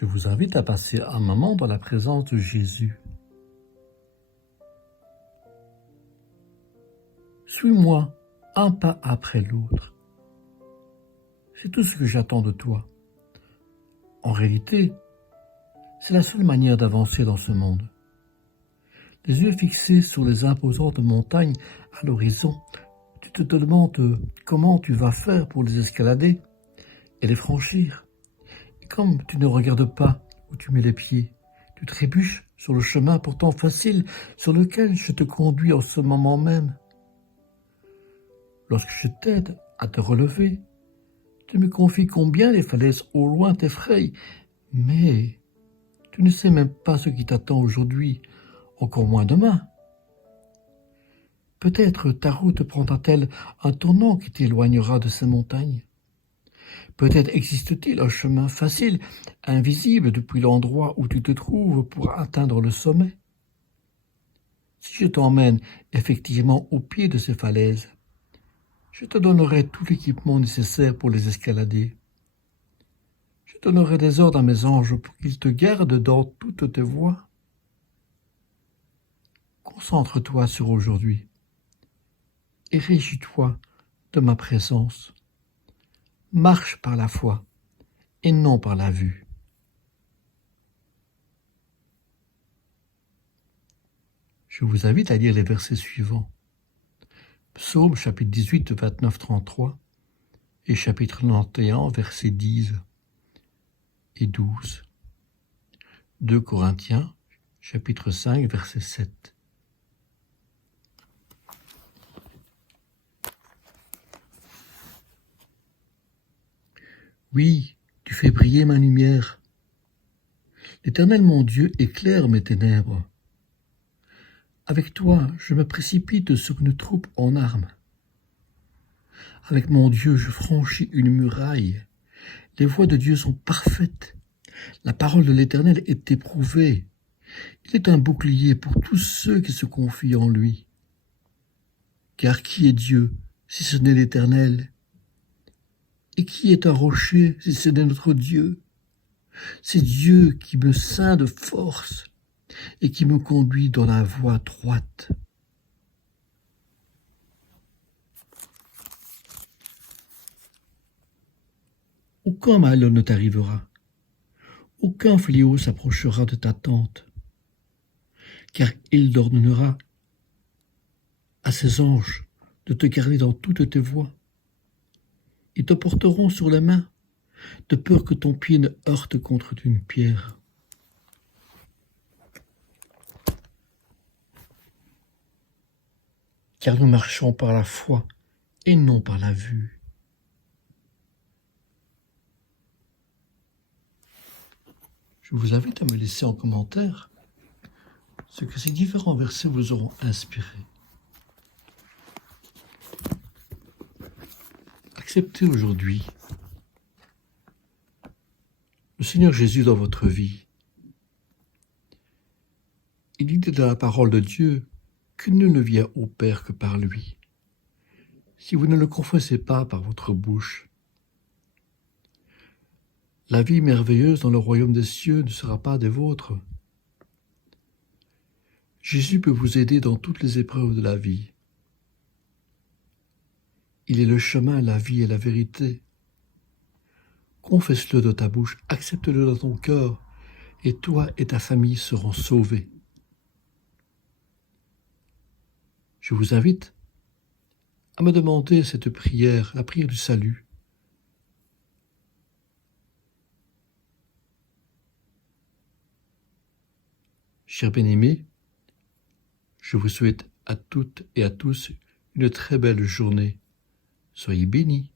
Je vous invite à passer un moment dans la présence de Jésus. Suis-moi un pas après l'autre. C'est tout ce que j'attends de toi. En réalité, c'est la seule manière d'avancer dans ce monde. Les yeux fixés sur les imposantes montagnes à l'horizon, tu te demandes comment tu vas faire pour les escalader et les franchir. Et comme tu ne regardes pas où tu mets les pieds, tu trébuches sur le chemin pourtant facile sur lequel je te conduis en ce moment même. Lorsque je t'aide à te relever, tu me confies combien les falaises au loin t'effrayent, mais tu ne sais même pas ce qui t'attend aujourd'hui, encore moins demain. Peut-être ta route prendra-t-elle un tournant qui t'éloignera de ces montagnes. Peut-être existe-t-il un chemin facile, invisible depuis l'endroit où tu te trouves pour atteindre le sommet. Si je t'emmène effectivement au pied de ces falaises, je te donnerai tout l'équipement nécessaire pour les escalader. Je donnerai des ordres à mes anges pour qu'ils te gardent dans toutes tes voies. Concentre-toi sur aujourd'hui et réjouis-toi de ma présence. Marche par la foi et non par la vue. Je vous invite à lire les versets suivants. Psaume chapitre 18, 29-33 et chapitre 91, versets 10 et 12. 2 Corinthiens, chapitre 5, verset 7. Oui, tu fais briller ma lumière. L'Éternel mon Dieu éclaire mes ténèbres. Avec toi, je me précipite sur une troupe en armes. Avec mon Dieu, je franchis une muraille. Les voies de Dieu sont parfaites. La parole de l'Éternel est éprouvée. Il est un bouclier pour tous ceux qui se confient en lui. Car qui est Dieu si ce n'est l'Éternel? Et qui est un rocher si ce n'est notre Dieu? C'est Dieu qui me ceint de force et qui me conduit dans la voie droite. Aucun malheur ne t'arrivera, aucun fléau s'approchera de ta tente, car il ordonnera à ses anges de te garder dans toutes tes voies. Ils te porteront sur les mains, de peur que ton pied ne heurte contre une pierre. Car nous marchons par la foi et non par la vue. Je vous invite à me laisser en commentaire ce que ces différents versets vous auront inspiré. Acceptez aujourd'hui le Seigneur Jésus dans votre vie. Il dit dans la parole de Dieu que nul ne vient au Père que par lui. Si vous ne le confessez pas par votre bouche, la vie merveilleuse dans le royaume des cieux ne sera pas des vôtres. Jésus peut vous aider dans toutes les épreuves de la vie. Il est le chemin, la vie et la vérité. Confesse-le de ta bouche, accepte-le dans ton cœur, et toi et ta famille seront sauvés. Je vous invite à me demander cette prière, la prière du salut. Chers bien-aimés, je vous souhaite à toutes et à tous une très belle journée. Soyez bénis.